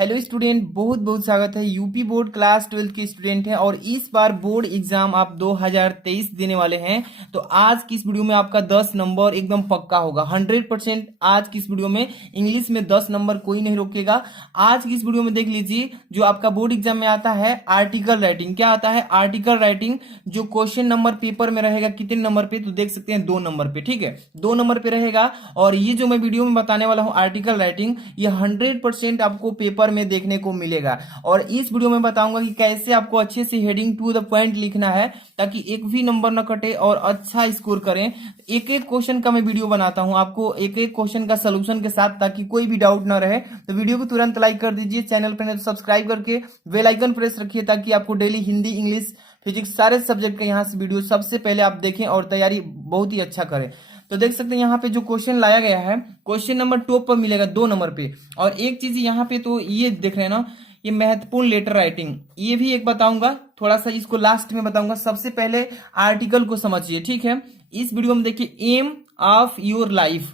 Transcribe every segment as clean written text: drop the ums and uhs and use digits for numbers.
Hello student, बहुत बहुत स्वागत है। यूपी बोर्ड क्लास 12 के स्टूडेंट हैं और इस बार बोर्ड एग्जाम आप 2023 देने वाले हैं। तो आज की इस वीडियो में आपका 10 नंबर एकदम पक्का होगा 100%। आज की इस वीडियो में इंग्लिश में 10 नंबर कोई नहीं रोकेगा। आज की इस वीडियो में देख लीजिए, जो आपका बोर्ड एग्जाम में आता है आर्टिकल राइटिंग। क्या आता है? Article writing. जो क्वेश्चन नंबर पेपर में रहेगा कितने नंबर पे, तो देख सकते हैं 2 नंबर पे। ठीक है, 2 नंबर पे रहेगा। और ये जो मैं वीडियो में बताने वाला हूँ आर्टिकल राइटिंग, ये 100% आपको पेपर में देखने को मिलेगा। और इस वीडियो में बताऊंगा कि कैसे आपको अच्छे से हेडिंग टू द पॉइंट लिखना है ताकि एक भी नंबर न कटे और अच्छा स्कोर करें। एक एक क्वेश्चन का मैं वीडियो बनाता हूं आपको, एक एक क्वेश्चन का सलूशन के साथ, ताकि कोई भी डाउट ना रहे। तो वीडियो को तुरंत लाइक कर दीजिए, चैनल पर सब्सक्राइब करके बेल आइकन प्रेस रखिए ताकि आपको डेली हिंदी, इंग्लिश, फिजिक्स सारे सब्जेक्ट का यहाँ से वीडियो सबसे पहले आप देखें और तैयारी बहुत ही अच्छा करें। तो देख सकते हैं यहाँ पे जो क्वेश्चन लाया गया है, क्वेश्चन नंबर टॉप पर मिलेगा 2 नंबर पे। और एक चीज यहाँ पे तो ये देख रहे हैं ना, ये महत्वपूर्ण लेटर राइटिंग, ये भी एक बताऊंगा, थोड़ा सा इसको लास्ट में बताऊंगा। सबसे पहले आर्टिकल को समझिए, ठीक है। इस वीडियो में देखिए, aim of your life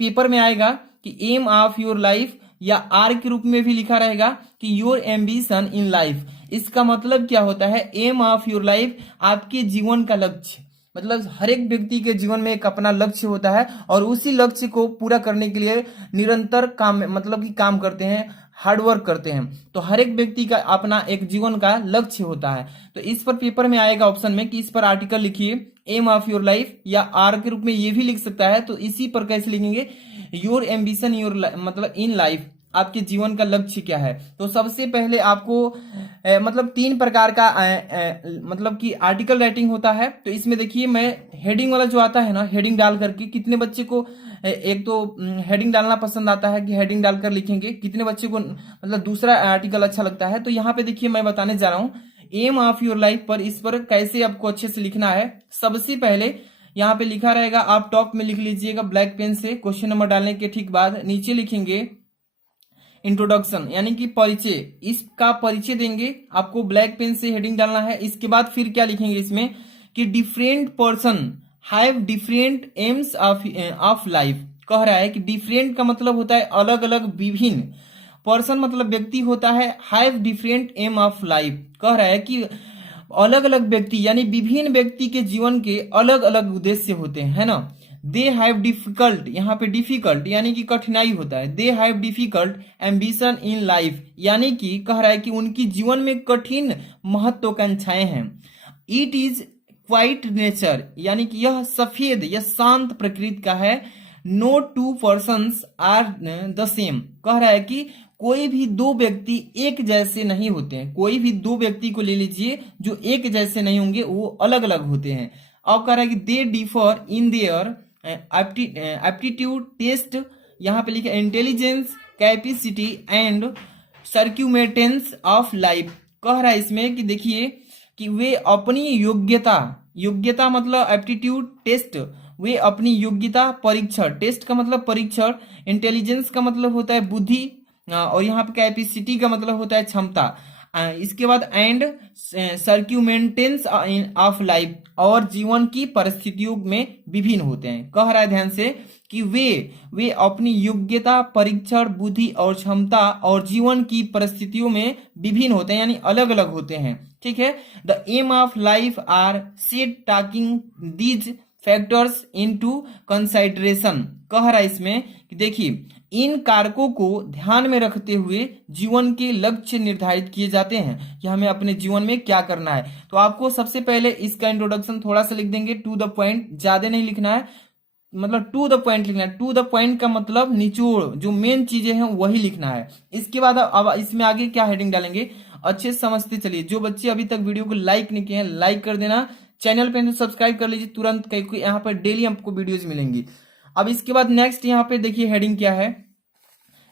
paper में आएगा कि एम ऑफ योर लाइफ, या आर के रूप में भी लिखा रहेगा कि योर एम्बिशन इन लाइफ। इसका मतलब क्या होता है? एम ऑफ योर लाइफ आपके जीवन का लक्ष्य। मतलब हर एक व्यक्ति के जीवन में एक अपना लक्ष्य होता है और उसी लक्ष्य को पूरा करने के लिए निरंतर काम, मतलब कि काम करते हैं, हार्डवर्क करते हैं। तो हर एक व्यक्ति का अपना एक जीवन का लक्ष्य होता है। तो इस पर पेपर में आएगा ऑप्शन में कि इस पर आर्टिकल लिखिए एम ऑफ योर लाइफ, या आर के रूप में ये भी लिख सकता है। तो इसी पर कैसे लिखेंगे? योर एम्बिशन योर, मतलब इन लाइफ, आपके जीवन का लक्ष्य क्या है। तो सबसे पहले आपको मतलब 3 प्रकार का मतलब कि आर्टिकल राइटिंग होता है। तो इसमें देखिए, मैं हेडिंग वाला जो आता है ना, हेडिंग डाल करके, कितने बच्चे को एक तो हेडिंग डालना पसंद आता है कि हेडिंग डालकर लिखेंगे, कितने बच्चे को मतलब दूसरा आर्टिकल अच्छा लगता है। तो यहाँ पे देखिए, मैं बताने जा रहा हूँ एम ऑफ योर लाइफ पर, इस पर कैसे आपको अच्छे से लिखना है। सबसे पहले यहाँ पे लिखा रहेगा, आप टॉप में लिख लीजिएगा ब्लैक पेन से। क्वेश्चन नंबर डालने के ठीक बाद नीचे लिखेंगे इंट्रोडक्शन, यानी कि परिचय। इसका परिचय देंगे, आपको ब्लैक पेन से हेडिंग डालना है। इसके बाद फिर क्या लिखेंगे इसमें कि different person have different AIIMS of life. कह रहा है कि डिफरेंट का मतलब होता है अलग अलग, विभिन्न। पर्सन मतलब व्यक्ति होता है, have different aim of life कह रहा है कि अलग अलग व्यक्ति, यानी विभिन्न व्यक्ति के जीवन के अलग अलग उद्देश्य होते हैं, है ना। दे हैव डिफिकल्ट, यहाँ पे डिफिकल्ट यानी कि कठिनाई होता है। They have difficult ambition in life, यानी कि कह रहा है कि उनकी जीवन में कठिन महत्वाकांक्षाएं हैं। इट इज क्वाइट नेचर, यानी कि यह सफेद या शांत प्रकृति का है। No two persons are the same, कह रहा है कि कोई भी 2 व्यक्ति एक जैसे नहीं होते हैं। कोई भी 2 व्यक्ति को ले लीजिए जो एक जैसे नहीं होंगे, वो अलग अलग होते हैं। अब कह रहा है कि they differ in their aptitude test, यहाँ पे लिखा intelligence, capacity and circumstances of life. कह रहा है इसमें कि देखिए कि वे अपनी योग्यता, योग्यता मतलब एप्टीट्यूड टेस्ट, वे अपनी योग्यता परीक्षण, टेस्ट का मतलब परीक्षण, इंटेलिजेंस का मतलब होता है बुद्धि, और यहाँ पे कैपेसिटी का मतलब होता है क्षमता। इसके बाद एंड सर्क्यूमेंटेंस ऑफ लाइफ, और जीवन की परिस्थितियों में विभिन्न होते हैं। कह रहा है ध्यान से कि वे अपनी योग्यता, परीक्षण, बुद्धि और क्षमता और जीवन की परिस्थितियों में विभिन्न होते हैं, यानी अलग अलग होते हैं। ठीक है। The aim of life are set taking these factors into consideration. कह रहा है इसमें कि देखिए, इन कारकों को ध्यान में रखते हुए जीवन के लक्ष्य निर्धारित किए जाते हैं कि हमें अपने जीवन में क्या करना है। तो आपको सबसे पहले इसका इंट्रोडक्शन थोड़ा सा लिख देंगे, टू द पॉइंट, ज्यादा नहीं लिखना है, मतलब टू द पॉइंट लिखना है। टू द पॉइंट का मतलब निचोड़, जो मेन चीजें हैं वही लिखना है। इसके बाद अब इसमें आगे क्या हेडिंग डालेंगे, अच्छे से समझते चलिए। जो बच्चे अभी तक वीडियो को लाइक नहीं किए हैं, लाइक कर देना, चैनल पे सब्सक्राइब कर लीजिए तुरंत, क्योंकि यहाँ पर डेली आपको वीडियोज मिलेंगी। अब इसके बाद नेक्स्ट यहाँ पे देखिए हेडिंग क्या है,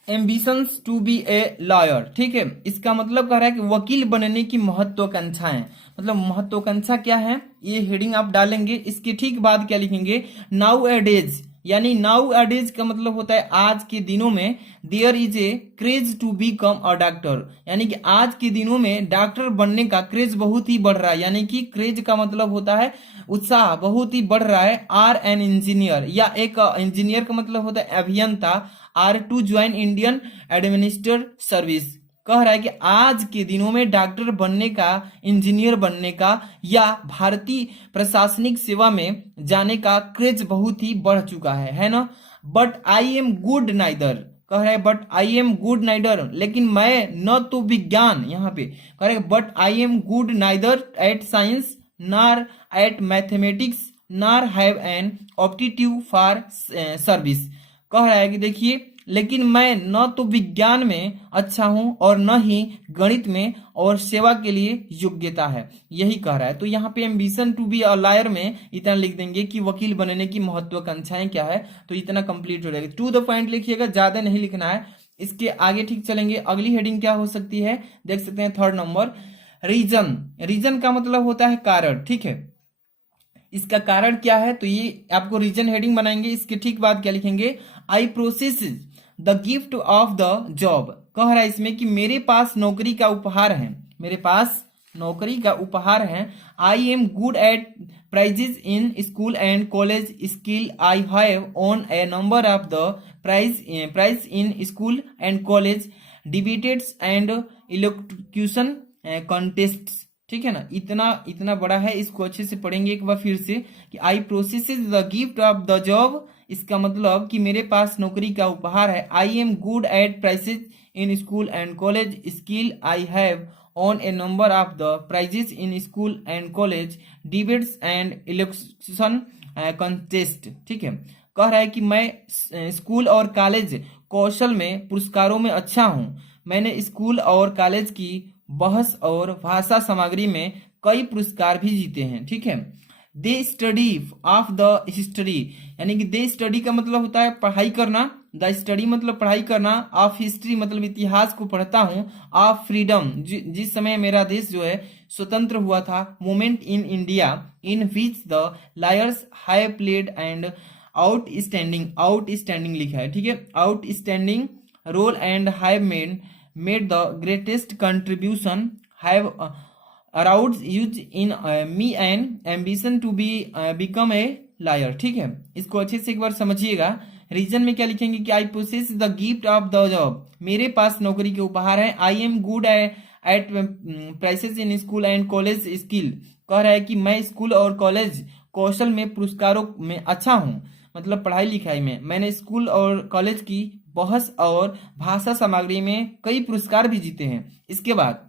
ambitions to be a lawyer. ठीक है, इसका मतलब कह रहा है कि वकील बनने की महत्वाकांक्षाएं, मतलब महत्वाकांक्षा क्या है, ये हेडिंग आप डालेंगे। इसके ठीक बाद क्या लिखेंगे, नाउ एडेज, यानी नाउ एडेज का मतलब होता है आज के दिनों में, there is a craze to become a doctor, यानी कि आज के दिनों में डॉक्टर बनने का क्रेज बहुत ही बढ़ रहा है। यानी कि क्रेज का मतलब होता है उत्साह, बहुत ही बढ़ रहा है। आर एन इंजीनियर, या एक इंजीनियर का मतलब होता है अभियंता। Are to join Indian administrative service, कह रहा है कि आज के दिनों में डॉक्टर बनने का, इंजीनियर बनने का या भारतीय प्रशासनिक सेवा में जाने का क्रेज बहुत ही बढ़ चुका है ना। But I am good neither, कह रहा है but I am good neither, लेकिन मैं न तो विज्ञान, यहाँ पे कह रहे but I am good neither at science nor at mathematics nor have an aptitude for service. कह रहा है कि देखिए, लेकिन मैं न तो विज्ञान में अच्छा हूं और न ही गणित में और सेवा के लिए योग्यता है, यही कह रहा है। तो यहाँ पे ambition to be a lawyer में इतना लिख देंगे कि वकील बनने की महत्वाकांक्षाएं क्या है, तो इतना कंप्लीट हो जाएगा। टू द पॉइंट लिखिएगा, ज्यादा नहीं लिखना है। इसके आगे ठीक चलेंगे। अगली हेडिंग क्या हो सकती है, देख सकते हैं 3rd नंबर, रीजन। रीजन का मतलब होता है कारण, ठीक है। इसका कारण क्या है, तो ये आपको रीजन हेडिंग बनाएंगे। इसके ठीक बाद क्या लिखेंगे, आई process the gift of the job. कह रहा है इसमें कि मेरे पास नौकरी का उपहार है, मेरे पास नौकरी का उपहार है। I am good at prizes in school and college skill I have on a number of the prize in school and college debates and elocution contests. ठीक है ना, इतना बड़ा है, इसको अच्छे से पढ़ेंगे एक बार फिर से कि I process the gift of the job. इसका मतलब कि मेरे पास नौकरी का उपहार है। I am good at prices in school and college skill I have on a number of the prizes in school and college debates and election contest. ठीक है, कह रहा है कि मैं स्कूल और कॉलेज कौशल में पुरस्कारों में अच्छा हूं। मैंने स्कूल और कॉलेज की बहस और भाषा सामग्री में कई पुरस्कार भी जीते हैं। ठीक है, they study of the history, यानी कि दे स्टडी का मतलब होता है पढ़ाई करना, द स्टडी मतलब पढ़ाई करना, ऑफ हिस्ट्री मतलब इतिहास को पढ़ता हूँ, ऑफ फ्रीडम जिस समय मेरा देश जो है स्वतंत्र हुआ था, moment in India in which the lawyers have played and outstanding लिखा है। ठीक है, outstanding role and have made the greatest contribution have around use in me and ambition to be become a lawyer. ठीक है, इसको अच्छे से एक बार समझिएगा। रीजन में क्या लिखेंगे कि I possess the gift of the job, मेरे पास नौकरी के उपहार है। I am good at prices in school and college skill, कह रहा है कि मैं स्कूल और कॉलेज कौशल में पुरस्कारों में अच्छा हूँ, मतलब पढ़ाई लिखाई में। मैंने स्कूल और कॉलेज की बहस और भाषा सामग्री में कई पुरस्कार भी जीते हैं। इसके बाद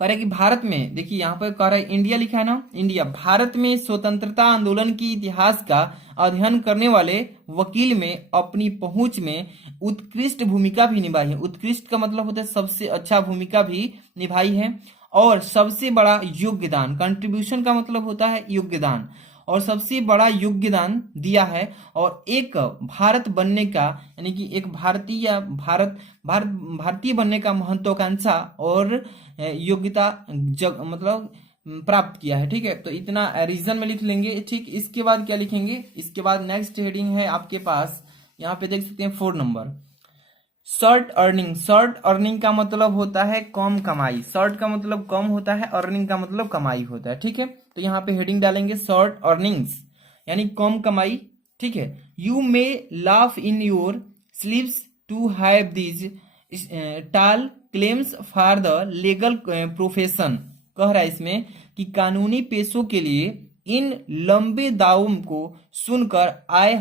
कह रहा है कि भारत में, देखिए यहाँ पर कह रहा है इंडिया लिखा है ना, इंडिया, भारत में स्वतंत्रता आंदोलन की इतिहास का अध्ययन करने वाले वकील में अपनी पहुंच में उत्कृष्ट भूमिका भी निभाई है। उत्कृष्ट का मतलब होता है सबसे अच्छा भूमिका भी निभाई है। और सबसे बड़ा योगदान, कंट्रीब्यूशन का मतलब होता है योगदान, और सबसे बड़ा योगदान दिया है। और एक भारत बनने का, यानी कि एक भारतीय या भारतीय बनने का महत्वाकांक्षा और योग्यता मतलब प्राप्त किया है। ठीक है, तो इतना रीजन में लिख लेंगे। ठीक, इसके बाद क्या लिखेंगे, इसके बाद नेक्स्ट हेडिंग है आपके पास, यहाँ पे देख सकते हैं 4 number, short earning. Short earning का मतलब होता है कम कमाई। शॉर्ट का मतलब कम होता है, अर्निंग का मतलब कमाई होता है। ठीक है, तो यहाँ पे हेडिंग डालेंगे शॉर्ट अर्निंग्स, यानी कम कमाई। ठीक है, you may laugh in your sleeves to have these tall claims for the legal profession. कह रहा है इसमें कि कानूनी पेशों के लिए इन लंबे दावों को सुनकर आए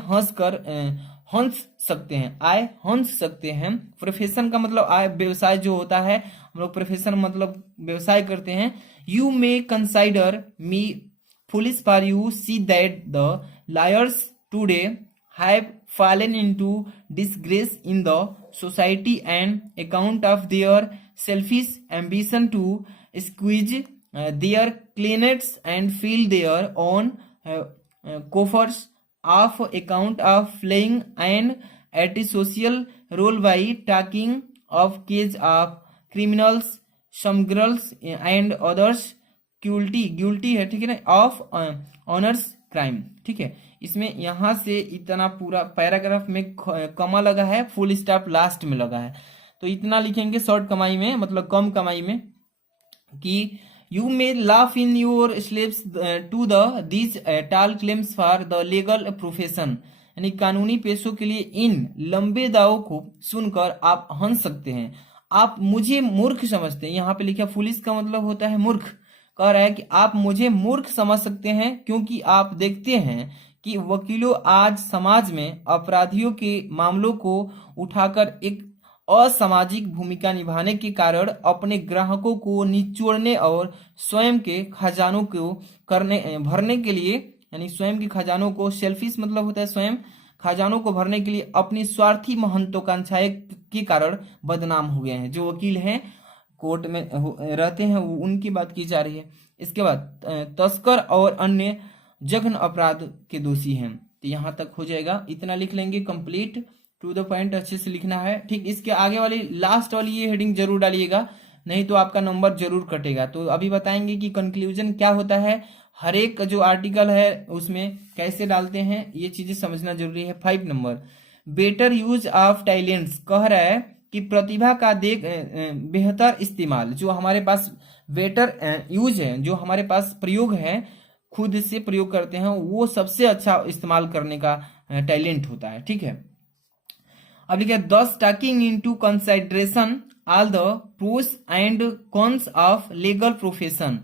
हंस सकते हैं, आय हंस सकते हैं। प्रोफेशन का मतलब आय, व्यवसाय जो होता है, हम लोग प्रोफेशन मतलब व्यवसाय करते हैं। You may consider me foolish for you see that the lawyers today have fallen into disgrace in the society and account of their selfish ambition to squeeze their clients and fill their own coffers off account of playing an antisocial role by talking of case of criminals, scoundrels and others guilty है। ठीक है ना, of honours crime. ठीक है, इसमें यहां से इतना पूरा पैराग्राफ में कमा लगा है, फुल स्टॉप लास्ट में लगा है, तो इतना लिखेंगे शॉर्ट कमाई में, मतलब कम कमाई में, कि you may laugh in your sleeves to the these tall claims for the legal profession, यानी कानूनी पेशों के लिए इन लंबे दावों को सुनकर आप हंस सकते हैं। आप मुझे मूर्ख समझते हैं, यहाँ पे लिखा फुलिश का मतलब होता है मूर्ख। कह रहा है कि आप मुझे मूर्ख समझ सकते हैं क्योंकि आप देखते हैं कि वकीलों आज समाज में अपराधियों के मामलों को उठाकर एक असामाजिक भूमिका निभाने के कारण अपने ग्राहकों को निचोड़ने और स्वयं के खजानों को भरने के लिए, यानी स्वयं के खजानों को, सेल्फिश मतलब होता है स्वयं खजानों को भरने के लिए अपनी स्वार्थी महत्वाकांक्षाएं के कारण बदनाम हो गए हैं। जो वकील हैं कोर्ट में रहते हैं उनकी बात की जा रही है। इसके बाद तस्कर और अन्य जघन्य अपराध के दोषी हैं। तो यहाँ तक हो जाएगा, इतना लिख लेंगे। कंप्लीट टू द पॉइंट अच्छे से लिखना है, ठीक। इसके आगे वाली लास्ट वाली ये हेडिंग जरूर डालिएगा, नहीं तो आपका नंबर जरूर कटेगा। तो अभी बताएंगे कि कंक्लूजन क्या होता है, हर एक जो आर्टिकल है उसमें कैसे डालते हैं, ये चीजें समझना जरूरी है। 5 number, better use of talents. कह रहा है कि प्रतिभा का बेहतर इस्तेमाल, जो हमारे पास बेटर यूज है, जो हमारे पास प्रयोग है, खुद से प्रयोग करते हैं, वो सबसे अच्छा इस्तेमाल करने का टैलेंट होता है, ठीक है। अब लिखा 10 taking into consideration all the pros and cons of legal profession.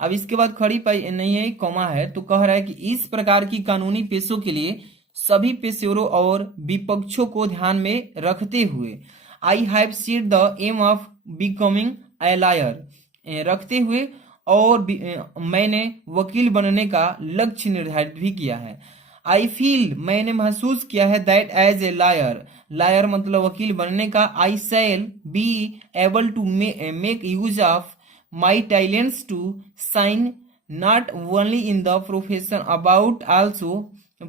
अब इसके बाद खड़ी पाई नहीं है, कॉमा है, तो कह रहा है कि इस प्रकार की कानूनी पेशों के लिए सभी पेशेवरों और विपक्षों को ध्यान में रखते हुए I have set the aim of becoming a lawyer, रखते हुए और मैंने वकील बनने का लक्ष्य निर्धारित भी किया है। आई फील, मैंने महसूस किया है, दैट एज ए लॉयर मतलब वकील बनने का, I shall be able to make use of my talents to shine not only in the profession about also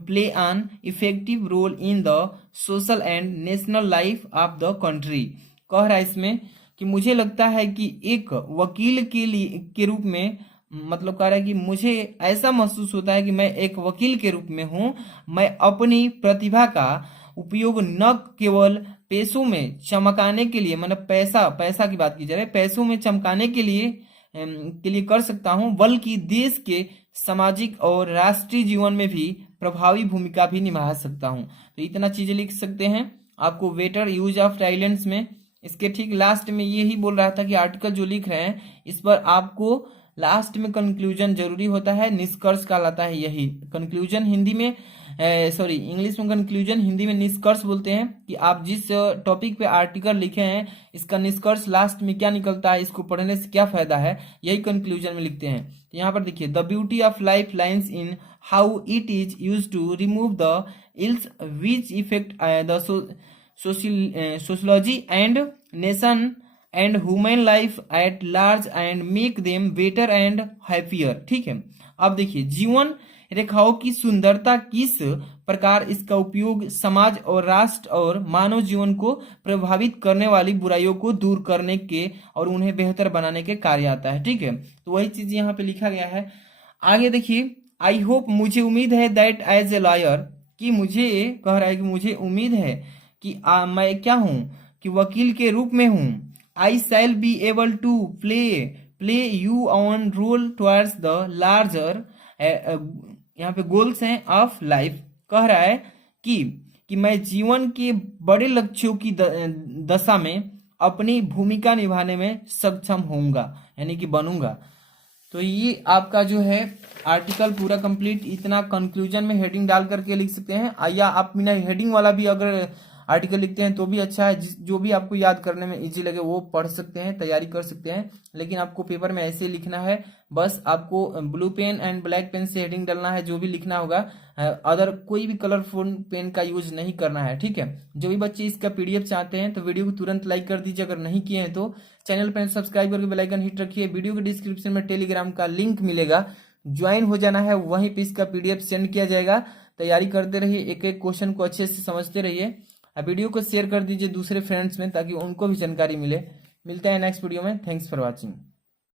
play an effective role in the social and national life of the country. कह रहा है इसमें कि मुझे लगता है कि एक वकील के रूप में, मतलब कह रहा है कि मुझे ऐसा महसूस होता है कि मैं एक वकील के रूप में हूं, मैं अपनी प्रतिभा का उपयोग न केवल पैसों में चमकाने के लिए, मतलब पैसा की बात की जा रही है, पैसों में चमकाने के लिए कर सकता हूं, बल्कि देश के सामाजिक और राष्ट्रीय जीवन में भी प्रभावी भूमिका भी निभा सकता हूं। तो इतना चीजें लिख सकते हैं आपको बेटर यूज ऑफ टैलेंट्स में। इसके ठीक लास्ट में यही बोल रहा था कि आर्टिकल जो लिख रहे हैं इस पर आपको लास्ट में कंक्लूजन जरूरी होता है, निष्कर्ष कहलाता है यही। कंक्लूजन हिंदी में इंग्लिश में कंक्लूजन, हिंदी में निष्कर्ष बोलते हैं कि आप जिस टॉपिक पे आर्टिकल लिखे हैं इसका निष्कर्ष लास्ट में क्या निकलता है, इसको पढ़ने से क्या फायदा है, यही कंक्लूजन में लिखते हैं। तो यहाँ पर देखिए, the beauty of life lines in how it is use to remove the ills which affect the sociology and nation and human life at large and make them better and happier, ठीक है। अब देखिए, जीवन रेखाओं की सुंदरता किस प्रकार इसका उपयोग समाज और राष्ट्र और मानव जीवन को प्रभावित करने वाली बुराइयों को दूर करने के और उन्हें बेहतर बनाने के कार्य आता है, ठीक है। तो वही चीज यहाँ पे लिखा गया है। आगे देखिए, आई होप, मुझे उम्मीद है, दैट एज ए लॉयर, कि मुझे कह रहा है कि मुझे उम्मीद है कि मैं क्या हूं, कि वकील के रूप में हूं। I shall be able to play your own role towards the larger, यहाँ पे गोल्स हैं ऑफ लाइफ। कह रहा है कि मैं जीवन के बड़े लक्ष्यों की दशा में अपनी भूमिका निभाने में सक्षम होऊंगा, यानी कि बनूंगा। तो ये आपका जो है आर्टिकल पूरा कंप्लीट, इतना कंक्लूजन में हेडिंग डाल करके लिख सकते हैं, या आप बिना हेडिंग वाला भी अगर आर्टिकल लिखते हैं तो भी अच्छा है। जो भी आपको याद करने में इजी लगे वो पढ़ सकते हैं, तैयारी कर सकते हैं, लेकिन आपको पेपर में ऐसे लिखना है। बस आपको blue pen and black pen से हेडिंग डालना है, जो भी लिखना होगा, अदर कोई भी कलरफुल पेन का यूज नहीं करना है, ठीक है। जो भी बच्चे इसका पीडीएफ चाहते हैं तो वीडियो को तुरंत लाइक कर दीजिए, अगर नहीं किए हैं तो चैनल पर सब्सक्राइब करके बेल आइकन हिट रखिए। वीडियो के डिस्क्रिप्शन में टेलीग्राम का लिंक मिलेगा, ज्वाइन हो जाना है, वहीं पे इसका पीडीएफ सेंड किया जाएगा। तैयारी करते रहिए, एक एक क्वेश्चन को अच्छे से समझते रहिए। वीडियो को शेयर कर दीजिए दूसरे फ्रेंड्स में, ताकि उनको भी जानकारी मिले। मिलता है नेक्स्ट वीडियो में। Thanks for watching.